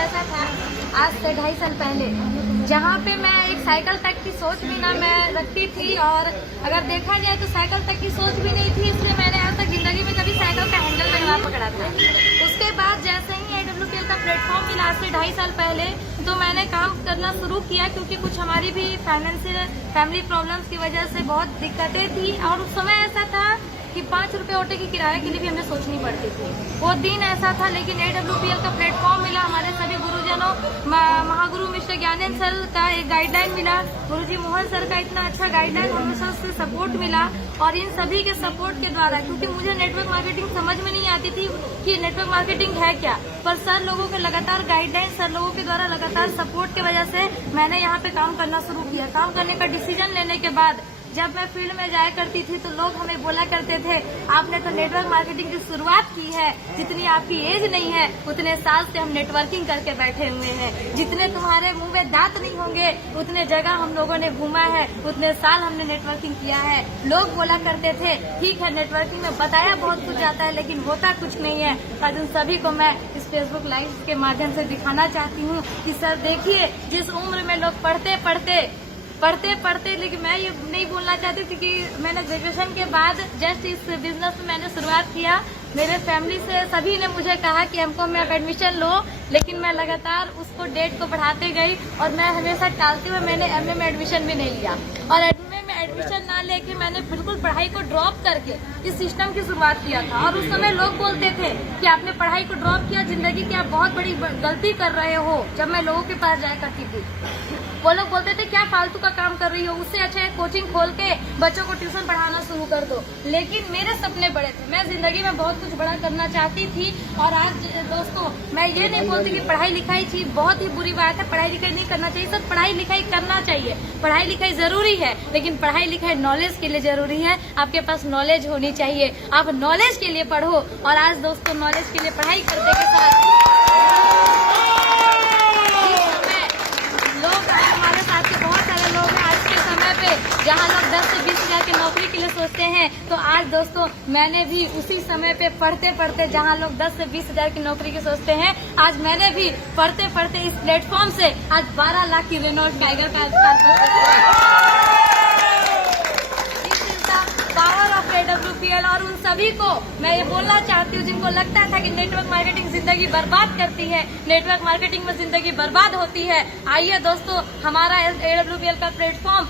ऐसा था आज से 2.5 साल पहले, जहाँ पे मैं एक साइकिल तक की सोच भी ना मैं रखती थी, और अगर देखा जाए तो साइकिल तक की सोच भी नहीं थी, इसलिए मैंने आज तक जिंदगी में कभी साइकिल का हैंडल तक ना पकड़ा था। उसके बाद जैसे ही AWPL का प्लेटफॉर्म मिला आज से 2.5 साल पहले, तो मैंने काम करना शुरू किया, क्योंकि कुछ हमारी भी फैमिली प्रॉब्लम्स की वजह से बहुत दिक्कतें थी, और उस समय ऐसा था कि 5 रुपए ऑटो की किराए के लिए भी हमें सोचनी पड़ती थी। वो दिन ऐसा था, लेकिन AWPL का प्लेटफॉर्म मिला, हमारे सभी गुरुजनों, महागुरु मिस्टर ज्ञानेंद्र सर का एक गाइडलाइन मिला, गुरुजी मोहन सर का इतना अच्छा गाइडलाइन, हमें सर से सपोर्ट मिला, और इन सभी के सपोर्ट के द्वारा, क्योंकि मुझे नेटवर्क मार्केटिंग समझ में नहीं आती थी कि नेटवर्क मार्केटिंग है क्या, पर सर लोगों के लगातार गाइडलाइन, सर लोगों के द्वारा लगातार सपोर्ट की वजह से मैंने यहाँ पे काम करना शुरू किया। काम करने का डिसीजन लेने के बाद जब मैं फील्ड में जाया करती थी, तो लोग हमें बोला करते थे, आपने तो नेटवर्क मार्केटिंग की शुरुआत की है, जितनी आपकी एज नहीं है उतने साल से हम नेटवर्किंग करके बैठे हुए हैं, जितने तुम्हारे मुंह में दांत नहीं होंगे उतने जगह हम लोगों ने घूमा है, उतने साल हमने नेटवर्किंग किया है। लोग बोला करते थे, ठीक है नेटवर्किंग में बताया बहुत कुछ जाता है लेकिन होता कुछ नहीं है। आज उन सभी को मैं इस फेसबुक लाइव के माध्यम से दिखाना चाहती हूँ कि सर देखिए, जिस उम्र में लोग पढ़ते, लेकिन मैं ये नहीं बोलना चाहती, क्योंकि मैंने ग्रेजुएशन के बाद जस्ट इस बिजनेस में मैंने शुरुआत किया। मेरे फैमिली से सभी ने मुझे कहा कि हमको में आप एडमिशन लो, लेकिन मैं लगातार उसको डेट को बढ़ाते गई, और मैं हमेशा टालते हुए मैंने MA में एडमिशन भी नहीं लिया, और MA में एडमिशन ना लेके मैंने बिल्कुल पढ़ाई को ड्रॉप करके इस सिस्टम की शुरुआत किया था। और उस समय लोग बोलते थे कि आपने पढ़ाई को ड्रॉप किया, जिंदगी की आप बहुत बड़ी गलती कर रहे हो। जब मैं लोगों के पास जाया करती थी, वो लोग बोलते थे क्या फालतू का काम कर रही हो, उससे अच्छा है कोचिंग खोल के बच्चों को ट्यूशन पढ़ाना शुरू कर दो। लेकिन मेरे सपने बड़े थे, मैं जिंदगी में बहुत कुछ बड़ा करना चाहती थी। और आज दोस्तों, मैं ये नहीं बोलती कि पढ़ाई लिखाई चीज बहुत ही बुरी बात है, पढ़ाई लिखाई नहीं करना चाहिए, सब पढ़ाई लिखाई करना चाहिए, पढ़ाई लिखाई जरूरी है, लेकिन पढ़ाई लिखाई नॉलेज के लिए जरूरी है। आपके पास नॉलेज होनी चाहिए, आप नॉलेज के लिए पढ़ो। और आज दोस्तों, नॉलेज के लिए पढ़ाई करने के साथ जहाँ लोग 10 से 20 हजार की नौकरी के लिए सोचते हैं, तो आज दोस्तों मैंने भी उसी समय पे पढ़ते जहाँ लोग 10 से 20 हजार की नौकरी की सोचते हैं, आज मैंने भी पढ़ते इस प्लेटफॉर्म से आज 12 लाख की Renault tiger power of AWPL। और उन सभी को मैं ये बोलना चाहती हूँ, जिनको लगता था कि नेटवर्क मार्केटिंग जिंदगी बर्बाद करती है, नेटवर्क मार्केटिंग में जिंदगी बर्बाद होती है, आइए दोस्तों, हमारा AWPL का प्लेटफॉर्म